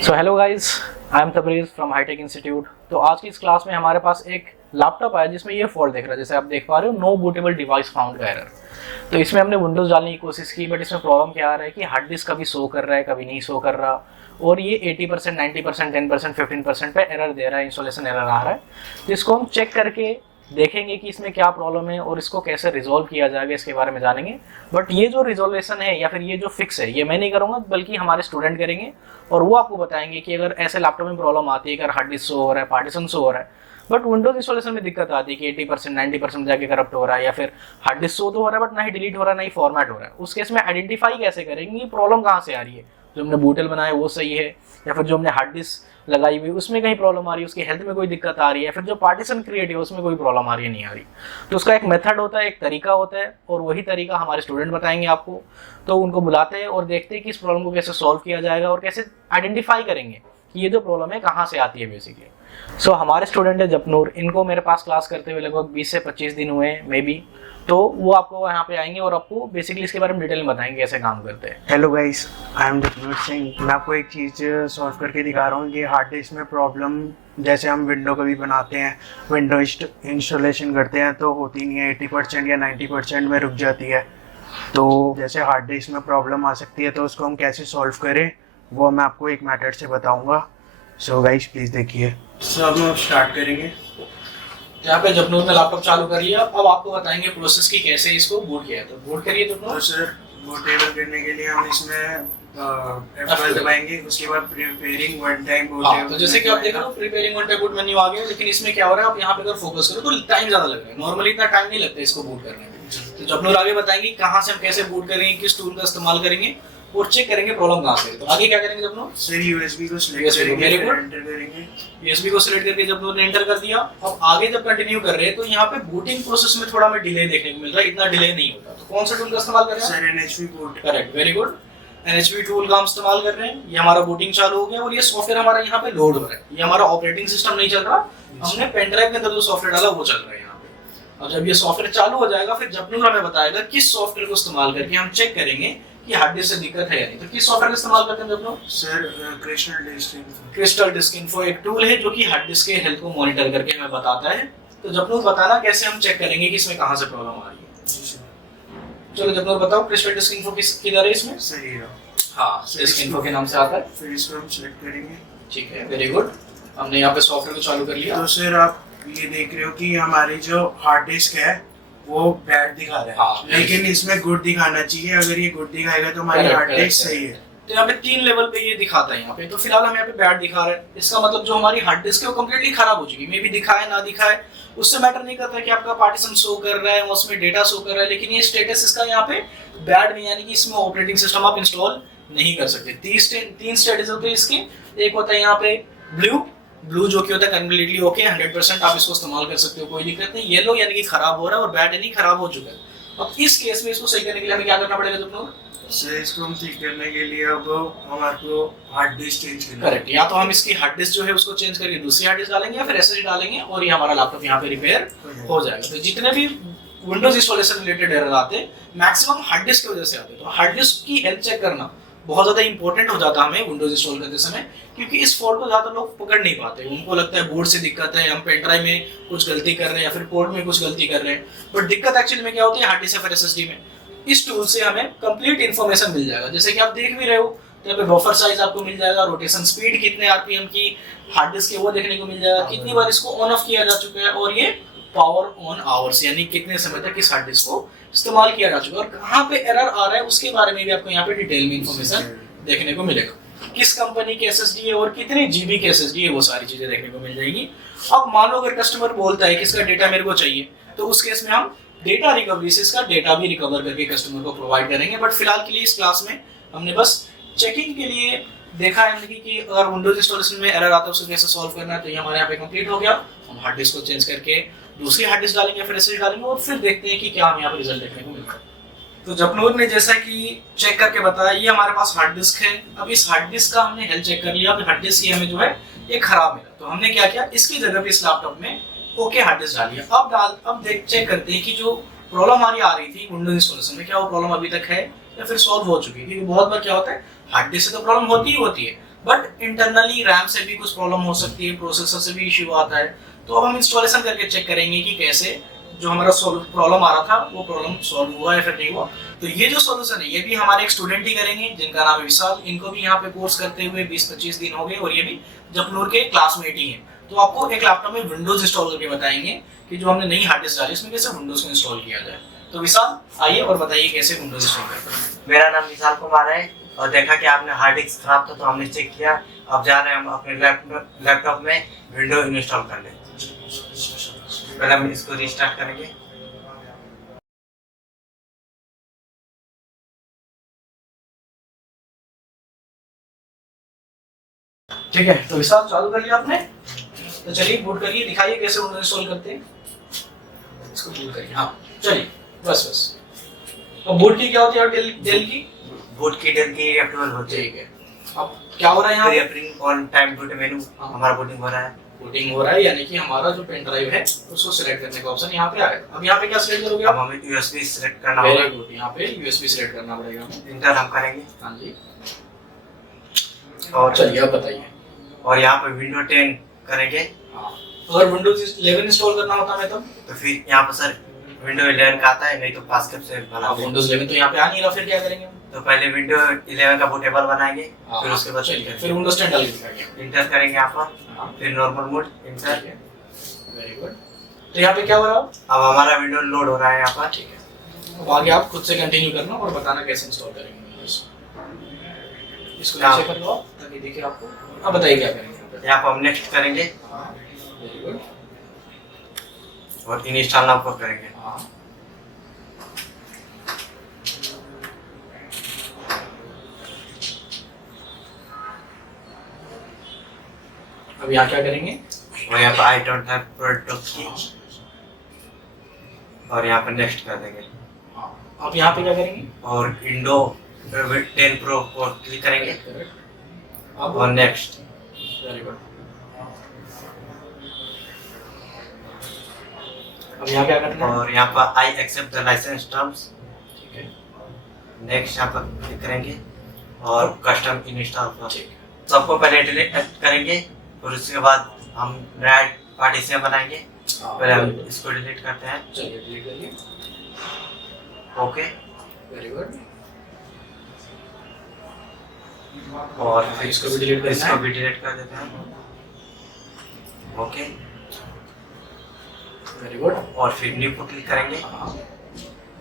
So hello guys, I am Tabrez from Hitech Institute. तो आज की इस क्लास में हमारे पास एक लैपटॉप आया जिसमें ये फॉल्ट दिख रहा है, जैसे आप देख पा रहे हो, नो बूटेबल डिवाइस फाउंड का एरर। तो इसमें हमने विंडोज़ डालने की कोशिश की, बट इसमें प्रॉब्लम क्या आ रहा है कि हार्ड डिस्क कभी शो कर रहा है, कभी नहीं शो कर रहा, और ये 80%, 90%, 10%, 15% पे एरर दे रहा है, इंस्टॉलेशन एरर आ रहा है। तो इसको हम चेक करके देखेंगे कि इसमें क्या प्रॉब्लम है और इसको कैसे रिजॉल्व किया जाएगा, इसके बारे में जानेंगे। बट ये जो रिजोल्यूशन है या फिर ये जो फिक्स है, ये मैं नहीं करूँगा, बल्कि हमारे स्टूडेंट करेंगे, और वो आपको बताएंगे कि अगर ऐसे लैपटॉप में प्रॉब्लम आती है, अगर हार्ड डिस्क शो हो रहा है, पार्टीशन शो हो रहा है, बट विंडोज इंस्टॉलेशन में दिक्कत आती है कि 80%, 90% जाके करप्ट हो रहा है, या फिर हार्ड डिस्क शो तो हो रहा है बट ना ही डिलीट हो रहा है, ना ही फॉर्मेट हो रहा है। उस केस में आइडेंटिफाई कैसे करेंगे कि प्रॉब्लम कहाँ से आ रही है, जो हमने बूटेल बनाया वो सही है, या फिर जो हमने हार्ड डिस्क लगाई हुई उसमें कहीं प्रॉब्लम आ रही है, उसकी हेल्थ में कोई दिक्कत आ रही है, फिर जो पार्टीशन क्रिएट है उसमें कोई प्रॉब्लम आ रही है, नहीं आ रही। तो उसका एक मेथड होता है, एक तरीका होता है, और वही तरीका हमारे स्टूडेंट बताएंगे आपको। तो उनको बुलाते हैं और देखते हैं कि इस प्रॉब्लम को कैसे सॉल्व किया जाएगा और कैसे आइडेंटिफाई करेंगे कि ये जो प्रॉब्लम है कहाँ से आती है बेसिकली। सो हमारे स्टूडेंट है जपनूर, इनको मेरे पास क्लास करते हुए लगभग 20 से 25 दिन हुए हैं मे बी। तो वो आपको यहाँ पे आएंगे और आपको बेसिकली इसके बारे में डिटेल में बताएंगे कैसे काम करते हैं। Hello guys, I M Japnoor Singh. मैं आपको एक चीज़ सॉल्व करके दिखा रहा हूँ कि हार्ड डिस्क में प्रॉब्लम, जैसे हम विंडो कभी बनाते हैं, विंडो इंस्टॉलेशन करते हैं तो होती नहीं है, 80% या 90% में रुक जाती है। तो जैसे हार्ड डिस्क में प्रॉब्लम आ सकती है तो उसको हम कैसे सॉल्व करें वो मैं आपको एक मेथड से बताऊँगा। सो गाइस प्लीज़ देखिए। सो अब हम स्टार्ट करेंगे। यहाँ पे जपनूर में लैपटॉप चालू कर लिया, अब आपको बताएंगे प्रोसेस की कैसे इसको बूट किया। तो बूट करिए जपनूर। तो सर बूटेबल करने के लिए हम इसमें F12 दबाएंगे, उसके बाद प्रिपेयरिंग वन टाइम बूटेबल। तो जैसे कि आप देख रहे हो preparing one time boot menu आ गया, लेकिन इसमें क्या हो रहा है, आप यहाँ पे अगर फोकस करो तो टाइम ज्यादा लग रहा है। नॉर्मली इतना टाइम नहीं लगता इसको बूट करने में। तो जपनूर आगे बताएंगे कहाँ से हम कैसे बूट करेंगे, किस टूल का इस्तेमाल करेंगे और चेक करेंगे प्रॉब्लम कहाँ से। तो आगे क्या करेंगे जपनूर? सर यूएसबी को सिलेक्ट करेंगे, एंटर करेंगे। यूएसबी को सिलेक्ट करके जब ने एंटर कर दिया, अब आगे जब कंटिन्यू कर रहे हैं तो यहाँ पे बूटिंग प्रोसेस में थोड़ा हमें डिले देखने को मिल रहा है, इतना डिले नहीं होता। तो कौन सा टूल का इस्तेमाल कर रहे हैं sir? NHP boot. Correct, very good. NHP tool का हम इस्तेमाल कर रहे हैं। ये हमारा बूटिंग चालू हो गया और ये सॉफ्टवेयर हमारा यहाँ पे लोड हो रहा है। ये हमारा ऑपरेटिंग सिस्टम नहीं चल रहा, हमने पेन ड्राइव के अंदर जो सॉफ्टवेयर डाला वो चल रहा है यहाँ पे। अब जब ये सॉफ्टवेयर चालू हो जाएगा फिर जपनूर हमें बताएगा किस सॉफ्टवेयर को इस्तेमाल करके हम चेक करेंगे कि हार्ड डिस्क से दिक्कत है या नहीं। तो किस सॉफ्टवेयर का इस्तेमाल करते हैं Japnoor? Sir Crystal Disk Info एक टूल है जो कि हार्ड डिस्क के हेल्थ को मॉनिटर करके हमें बताता है। तो जपनूर बताना कैसे हम चेक करेंगे कि इसमें कहाँ से प्रॉब्लम आ रही है। चलो जपनूर बताओ, क्रिस्टल डिस्क इन्फो किधर है इसमें? सही है। हाँ, डिस्क इन्फो के नाम से आता है। फिर इसको हम सिलेक्ट करेंगे। ठीक है, वेरी गुड। हमने यहाँ पे सॉफ्टवेयर को चालू कर लिया। तो सर आप ये देख रहे हो कि हमारी जो हार्ड डिस्क है वो बैड दिखा रहा है। हाँ, लेकिन इसमें गुड दिखाना चाहिए। अगर ये गुड दिखाएगा तो हमारी हार्ड डिस्क सही है। तो यहाँ पे 3 लेवल पे ये दिखाता है यहाँ पे। तो फिलहाल हम यहाँ पे बैड दिखा रहे हैं, इसका मतलब जो हमारी हार्ड डिस्क है वो कम्प्लीटली खराब हो चुकी है। मे भी दिखाए ना दिखाए उससे मैटर नहीं करता कि आपका पार्टीशन शो कर रहा है, उसमें डेटा शो कर रहा है, लेकिन ये स्टेटस इसका यहाँ पे बैड में, यानी कि इसमें ऑपरेटिंग सिस्टम आप इंस्टॉल नहीं कर सकते। 3 स्टेटस होते हैं इसके। एक होता है यहाँ पे ब्लू जो कि होता है कम्प्लीटली ओके, 100% आप इसको इस्तेमाल कर सकते हो, कोई दिक्कत नहीं। येलो यानी कि खराब हो रहा है, और बैड यानी खराब हो चुका है। अब इस केस में इसको सही करने के लिए हमें क्या करना पड़ेगा जपनूर? सर इसको हम ठीक करने के लिए अब हमारे को हार्ड डिस्क चेंज करना है। करेक्ट, या तो हम इसकी हार्ड डिस्क जो है उसको चेंज करके दूसरी हार्ड डिस्क डालेंगे, या फिर एसएसडी डालेंगे और ये हमारा लैपटॉप यहाँ पे रिपेयर हो जाएगा। तो जितने भी विंडोज इंस्टॉलेशन रिलेटेड एरर आते हैं मैक्सिमम हार्ड डिस्क की वजह से आते हैं। तो हार्ड डिस्क की हेल्थ चेक करना बहुत ज्यादा इंपॉर्टेंट हो जाता है हमें विंडोज इंस्टॉल करते समय, क्योंकि इस फॉल्ट को ज्यादा लोग पकड़ नहीं पाते। उनको लगता है बोर्ड से दिक्कत है, हम पेन ड्राइव में कुछ गलती कर रहे हैं या फिर पोर्ट में कुछ गलती कर रहे हैं, बट दिक्कत एक्चुअली में क्या होती है हार्ड डिस्क या फिर एसएसडी में। इस टूल से हमें कंप्लीट इन्फॉर्मेशन मिल जाएगा, जैसे कि आप देख भी रहे हो। तो यहाँ पे बफर साइज आपको मिल जाएगा, रोटेशन स्पीड कितने आरपीएम की हार्ड डिस्क है वो देखने को मिल जाएगा, कितनी बार इसको ऑन ऑफ किया जा चुका है, और ये पावर ऑन आवर्स यानी कितने समय तक इस हार्ड डिस्क को इस्तेमाल किया जा चुका है, और कहाँ पे एरर आ रहा है उसके बारे में भी आपको यहाँ पे डिटेल में इन्फॉर्मेशन देखने को मिलेगा। किस कंपनी की एसएसडी है और कितने जीबी की एसएसडी है वो सारी चीजें देखने को मिल जाएगी। अब मान लो अगर कस्टमर बोलता है कि इसका डेटा मेरे को चाहिए, तो उस केस में हम डेटा रिकवरी से इसका डेटा भी रिकवर करके कस्टमर को प्रोवाइड करेंगे। बट फिलहाल के लिए इस क्लास में हमने बस चेकिंग के लिए देखा है कि अगर विंडोज इंस्टॉलेशन में एरर आता है उसको कैसे सॉल्व करना है। तो ये हमारे यहाँ पे कंप्लीट हो गया। हम हार्ड डिस्क को चेंज करके दूसरी हार्ड डिस्क डालेंगे, फिर एसएसडी डालेंगे और फिर देखते हैं कि क्या हमें यहाँ पे रिजल्ट देखने को मिलता है। तो जपनूर ने जैसा कि चेक करके बताया, ये हमारे पास हार्ड डिस्क है। अब इस हार्ड डिस्क का हमने हेल्थ चेक कर लिया। अब हार्ड डिस्क ये हमें जो है ये खराब मिला, तो हमने क्या किया, इसकी जगह पे इस लैपटॉप में ओके हार्ड डिस्क डालिए। अब चेक करते हैं कि जो प्रॉब्लम हमारी आ रही थी विंडोज इंस्टॉलेशन में, क्या वो प्रॉब्लम अभी तक है या फिर सॉल्व हो चुकी है। क्योंकि बहुत बार क्या होता है हार्ड डिस्क से तो प्रॉब्लम होती ही होती है, बट इंटरनली रैम से भी कुछ प्रॉब्लम हो सकती है, प्रोसेसर से भी इश्यू आता है। तो अब हम इंस्टॉलेशन करके चेक करेंगे कि कैसे जो हमारा प्रॉब्लम आ रहा था वो प्रॉब्लम सॉल्व हुआ या फिर नहीं हुआ। तो ये जो सॉल्यूशन है ये भी हमारे एक स्टूडेंट ही करेंगे जिनका नाम है विशाल। इनको भी यहाँ पे कोर्स करते हुए 20-25 दिन हो गए और ये भी जपनूर के क्लासमेट ही हैं। तो आपको एक लैपटॉप में विंडोज इंस्टॉल करके बताएंगे कि जो हमने नई हार्ड डिस्क डाली इसमें कैसे विंडोज को इंस्टॉल किया जाए। तो विशाल आइए और बताइए कैसे विंडोज इंस्टॉल करते हैं। मेरा नाम विशाल कुमार है और देखा कि आपने हार्ड डिस्क खराब था तो हमने चेक किया। अब जा रहे हैं हम अपने लैपटॉप में विंडो इंस्टॉल कर लें। पहले हम इसको रिस्टार्ट करेंगे। ठीक है, तो विशाल चालू कर लिया आपने। तो चलिए बूट करिए, दिखाइए कैसे विंडोज इंस्टॉल करते हैं। इसको बूट करिए। हाँ चलिए बस। अब बूट की क्या होती है और डेल की? बूट की डेल की अप्रूवल होती है। ठीक है, अब क्या हो रहा है यहाँ? रीअपियरिंग ऑन टाइम बूट मेनू हमारा बूटिंग हो रहा है। बूटिंग हो रहा है यानी कि हमारा जो पेन ड्राइव है उसको सिलेक्ट करने का ऑप्शन यहाँ पे आएगा। अब यहाँ पे क्या सिलेक्ट करोगे अब आप? हमें यूएसबी सिलेक्ट करना होगा। वेरी गुड, यहाँ पे यूएसबी सिलेक्ट करना पड़ेगा हमें। इंटर हम करेंगे। हाँ जी, और चलिए अब बताइए। और यहाँ पे विंडो 10 करेंगे। हाँ, अगर विंडोज 11 इंस्टॉल करना होता है तो फिर यहाँ पर सर विंडो 11 का आता है, नहीं तो पासकेप से बना देंगे। विंडोज 11 तो यहाँ पे आ नहीं रहा, फिर क्या करेंगे? तो पहले विंडो 11 का बूटेबल बनाएंगे, हाँ, फिर उसके बाद चलिए फिर विंडोज 10 डाल के दिखाएंगे। इंटर करेंगे यहाँ पर, हाँ, फिर normal mode inter. Very good. तो यहाँ पे क्या हो रहा है? अब हमारा विंडो लोड हो रहा है यहाँ पर। ठीक है, अब आगे आप खुद से कंटिन्यू करना और बताना कैसे इंस्टॉल करेंगे। इसको नीचे कर लो ताकि दिखे आपको। अब बताइए क्या करेंगे। यहाँ पर हम नेक्स्ट करेंगे वेरी गुड। और इंस्टॉल नाउ को करेंगे। अब यहाँ क्या करेंगे? और यहाँ पर आई डोंट हैव प्रोडक्ट की और यहाँ पर नेक्स्ट कर देंगे। अब यहाँ पे क्या करेंगे? और विंडो 10 प्रो को क्लिक करेंगे अब और नेक्स्ट। Very good. अब यहाँ क्या करना है? और यहाँ पर I accept the licence terms. ठीक है, नेक्स्ट यहाँ पर क्लिक करेंगे और कस्टम इंस्टॉल पर। ठीक है। सबको पहले डिलीट करेंगे और उसके बाद हम नया पार्टीशन बनाएंगे। पहले हम इसको डिलीट करते हैं। चलिए डिलीट करिए। Okay, very good. और फिर इसको भी डिलीट करना इसको है। भी डिलीट कर देते हैं। Okay, very good. और फिर न्यू पर क्लिक करेंगे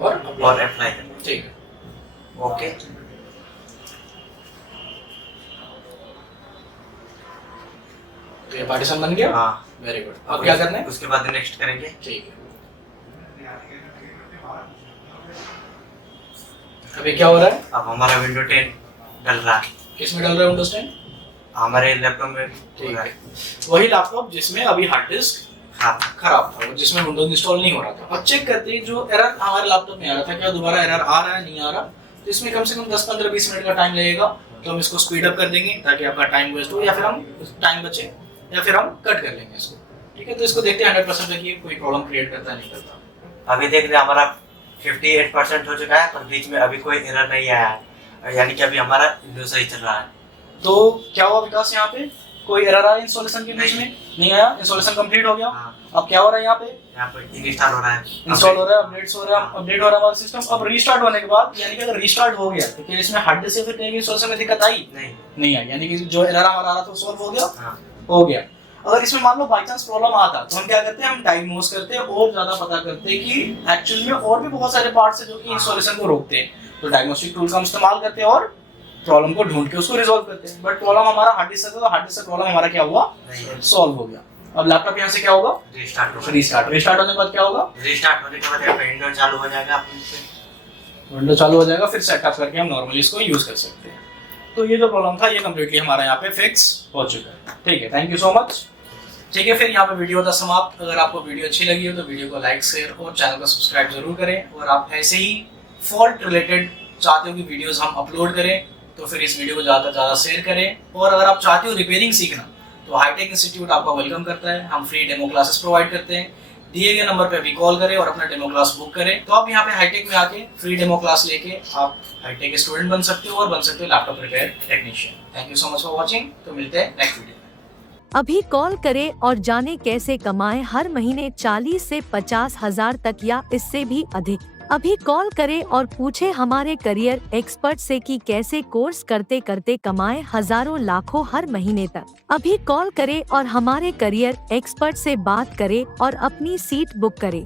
और अप्लाई करेंगे। ठीक है, ओके, तो ये पार्टीशन बन गया। हाँ वेरी गुड। अब क्या करना है? उसके बाद नेक्स्ट करेंगे। ठीक है। अभी क्या हो रहा है? अब हमारा विंडो 10 डल रहा है। किसमें डल रहा है विंडोज 10? हमारे लैपटॉप में। ठीक है, वही लैपटॉप जिसमें अभी हार्ड डिस्क हाँ, खराब था, जिसमें विंडोज इंस्टॉल नहीं हो रहा था। अब चेक करते हैं जो एरर हमारे लैपटॉप में आ रहा था क्या दोबारा एरर आ रहा है नहीं आ रहा। तो इसमें कम से कम 10-15-20 मिनट का टाइम लगेगा। तो हम इसको स्पीड अप कर देंगे ताकि आपका टाइम वेस्ट हो, या फिर हम टाइम बचे, या फिर हम कट कर लेंगे इसको। ठीक है, तो इसको देखते हैं 100% तक ये कोई प्रॉब्लम क्रिएट करता है नहीं करता। अभी देख रहे हैं हमारा 58% हो चुका है, पर बीच में अभी कोई एरर नहीं आया है, यानी कि अभी हमारा विंडो सही चल रहा है। तो क्या हुआ विकास, यहाँ पे कोई एरर आया इंस्टॉलेशन के बीच में? नहीं आया, इंस्टॉलेशन कंप्लीट हो गया। हाँ, अब क्या हो रहा है यहाँ पे? यहाँ पर इंस्टॉल हो रहा है, इंस्टॉल हो रहा है, अपडेट्स हो रहा है, अपडेट हो रहा है हमारा सिस्टम। अब रीस्टार्ट होने के बाद यानी कि अगर रीस्टार्ट हो गया तो क्या इसमें हार्ड डिस्क से फिर कहीं इंस्टॉलेशन में दिक्कत आई? नहीं आई, यानी कि जो एरर हमारा आ रहा था वो सॉल्व हो गया। हाँ, हो गया। अगर इसमें मान लो बाई चांस प्रॉब्लम आता तो हम क्या करते हैं, हम डायग्नोज करते हैं और ज्यादा पता करते हैं कि एक्चुअल में और भी बहुत सारे पार्ट्स हैं जो कि इंस्टॉलेशन को रोकते हैं। तो डायग्नोस्टिक टूल का इस्तेमाल करते हैं और प्रॉब्लम को ढूंढ के उसको रिजॉल्व करते हैं। बट प्रॉब्लम हमारा हार्ड डिस्क से था, तो हार्ड डिस्क से प्रॉब्लम हमारा क्या हुआ, सॉल्व हो गया। अब लैपटॉप यहाँ से क्या होगा, रीस्टार्ट होगा। रीस्टार्ट होने के बाद क्या होगा, रीस्टार्ट होने के बाद यहाँ पे विंडो चालू हो जाएगा, विंडो चालू हो जाएगा, फिर सेटअप करके हम नॉर्मली इसको यूज कर सकते हैं। तो ये जो प्रॉब्लम था ये कम्प्लीटली हमारा यहाँ पे फिक्स हो चुका है। ठीक है, थैंक यू सो मच। ठीक है, फिर यहाँ पे वीडियो था समाप्त। अगर आपको वीडियो अच्छी लगी हो तो वीडियो को लाइक, शेयर और चैनल को सब्सक्राइब जरूर करें। और आप ऐसे ही फॉल्ट रिलेटेड चाहते हो कि वीडियोस हम अपलोड करें तो फिर इस वीडियो को ज़्यादा से ज़्यादा शेयर करें। और अगर आप चाहते हो रिपेयरिंग सीखना तो हाईटेक इंस्टीट्यूट आपका वेलकम करता है। हम फ्री डेमो क्लासेस प्रोवाइड करते हैं। दिए गए नंबर पे अभी कॉल करें और अपना डेमो क्लास बुक करें। तो आप यहाँ पे हाईटेक में आके फ्री डेमो क्लास लेके आप हाईटेक के स्टूडेंट बन सकते हो और बन सकते हो laptop repair technician. Thank you so much for watching. तो मिलते हैं नेक्स्ट वीडियो। अभी कॉल करें और जाने कैसे कमाएं हर महीने 40 से 50 हजार तक या इससे भी अधिक। अभी कॉल करें और पूछें हमारे करियर एक्सपर्ट से कि कैसे कोर्स करते करते कमाएं हजारों लाखों हर महीने तक। अभी कॉल करें और हमारे करियर एक्सपर्ट से बात करें और अपनी सीट बुक करें।